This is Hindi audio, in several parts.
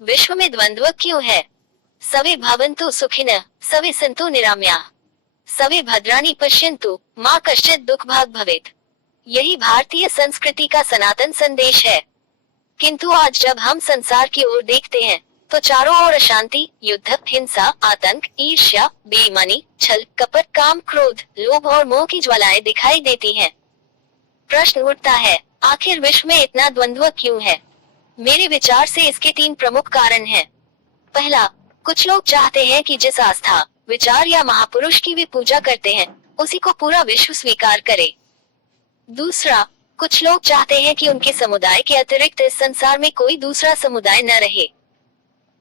विश्व में द्वंद्व क्यों है? सवे भवन्तु सुखिनः, सवे सन्तु निरामयाः, सवे भद्राणि पश्यन्तु, मा कश्चित् दुःखभाग् भवेत्। यही भारतीय संस्कृति का सनातन संदेश है। किंतु आज जब हम संसार की ओर देखते हैं तो चारों ओर अशांति, युद्ध, हिंसा, आतंक, ईर्ष्या, बेईमानी, छल, कपट, काम, क्रोध, लोभ और मोह की ज्वालाएं दिखाई देती हैं। प्रश्न उठता है, आखिर विश्व में इतना द्वंद्व क्यों है? मेरे विचार से इसके 3 प्रमुख कारण हैं। पहला, कुछ लोग चाहते हैं कि जिस आस्था, विचार या महापुरुष की वे पूजा करते हैं, उसी को पूरा विश्व स्वीकार करे। दूसरा, कुछ लोग चाहते हैं कि उनके समुदाय के अतिरिक्त इस संसार में कोई दूसरा समुदाय न रहे।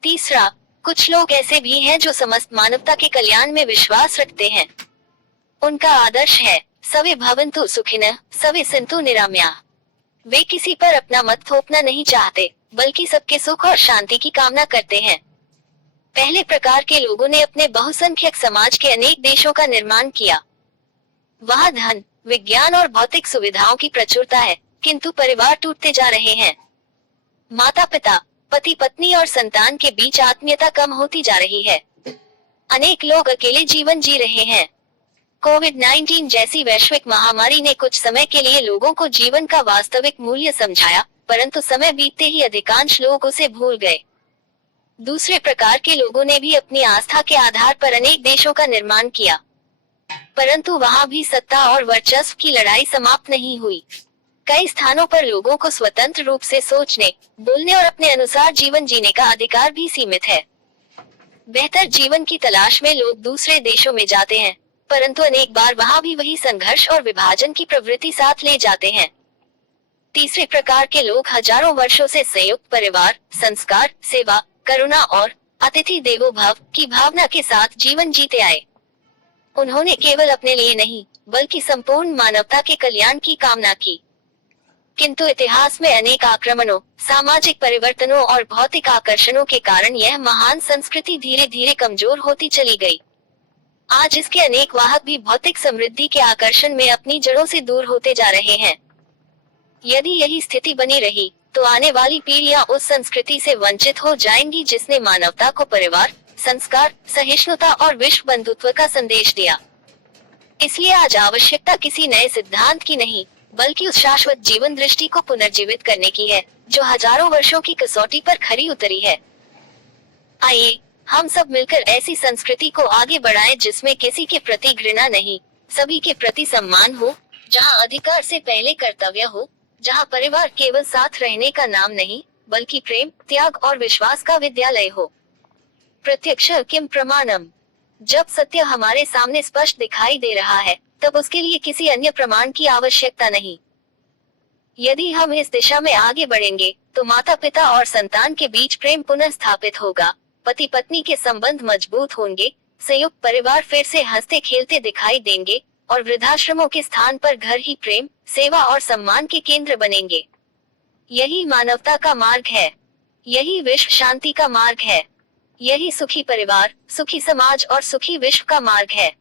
तीसरा, कुछ लोग ऐसे भी हैं जो समस्त मानवता के कल्याण में विश्वास रखते हैं। उनका आदर्श है सवे भवन्तु सुखिनः, सवे सन्तु निरामयाः। वे किसी पर अपना मत थोपना नहीं चाहते, बल्कि सबके सुख और शांति की कामना करते हैं। पहले प्रकार के लोगों ने अपने बहुसंख्यक समाज के अनेक देशों का निर्माण किया। वहाँ धन, विज्ञान और भौतिक सुविधाओं की प्रचुरता है, किंतु परिवार टूटते जा रहे हैं। माता पिता, पति पत्नी और संतान के बीच आत्मीयता कम होती जा रही है। अनेक लोग अकेले जीवन जी रहे हैं। कोविड-19 जैसी वैश्विक महामारी ने कुछ समय के लिए लोगों को जीवन का वास्तविक मूल्य समझाया, परंतु समय बीतते ही अधिकांश लोग उसे भूल गए। दूसरे प्रकार के लोगों ने भी अपनी आस्था के आधार पर अनेक देशों का निर्माण किया, परंतु वहाँ भी सत्ता और वर्चस्व की लड़ाई समाप्त नहीं हुई। कई स्थानों पर लोगों को स्वतंत्र रूप से सोचने, बोलने और अपने अनुसार जीवन जीने का अधिकार भी सीमित है। बेहतर जीवन की तलाश में लोग दूसरे देशों में जाते हैं, परंतु अनेक बार वहाँ भी वही संघर्ष और विभाजन की प्रवृत्ति साथ ले जाते हैं। तीसरे प्रकार के लोग हजारों वर्षों से संयुक्त परिवार, संस्कार, सेवा, करुणा और अतिथि देवो भव की भावना के साथ जीवन जीते आए। उन्होंने केवल अपने लिए नहीं, बल्कि संपूर्ण मानवता के कल्याण की कामना की। किंतु इतिहास में अनेक आक्रमणों, सामाजिक परिवर्तनों और भौतिक आकर्षणों के कारण यह महान संस्कृति धीरे धीरे कमजोर होती चली गई। आज इसके अनेक वाहक भी भौतिक समृद्धि के आकर्षण में अपनी जड़ों से दूर होते जा रहे हैं। यदि यही स्थिति बनी रही, तो आने वाली पीढ़ियां उस संस्कृति से वंचित हो जाएंगी जिसने मानवता को परिवार, संस्कार, सहिष्णुता और विश्व बंधुत्व का संदेश दिया। इसलिए आज आवश्यकता किसी नए सिद्धांत की नहीं, बल्कि उस शाश्वत जीवन दृष्टि को पुनर्जीवित करने की है, जो हजारों वर्षों की कसौटी पर खरी उतरी है। आइए हम सब मिलकर ऐसी संस्कृति को आगे बढ़ाएं जिसमें किसी के प्रति घृणा नहीं, सभी के प्रति सम्मान हो, जहां अधिकार से पहले कर्तव्य हो, जहां परिवार केवल साथ रहने का नाम नहीं, बल्कि प्रेम, त्याग और विश्वास का विद्यालय हो। प्रत्यक्ष किम प्रमाणम। जब सत्य हमारे सामने स्पष्ट दिखाई दे रहा है, तब उसके लिए किसी अन्य प्रमाण की आवश्यकता नहीं। यदि हम इस दिशा में आगे बढ़ेंगे, तो माता पिता और संतान के बीच प्रेम पुनः स्थापित होगा, पति पत्नी के संबंध मजबूत होंगे, संयुक्त परिवार फिर से हंसते खेलते दिखाई देंगे, और वृद्धाश्रमों के स्थान पर घर ही प्रेम, सेवा और सम्मान के केंद्र बनेंगे। यही मानवता का मार्ग है। यही विश्व शांति का मार्ग है। यही सुखी परिवार, सुखी समाज और सुखी विश्व का मार्ग है।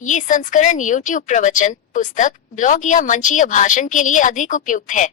ये संस्करण YouTube प्रवचन, पुस्तक, ब्लॉग या मंचीय भाषण के लिए अधिक उपयुक्त है।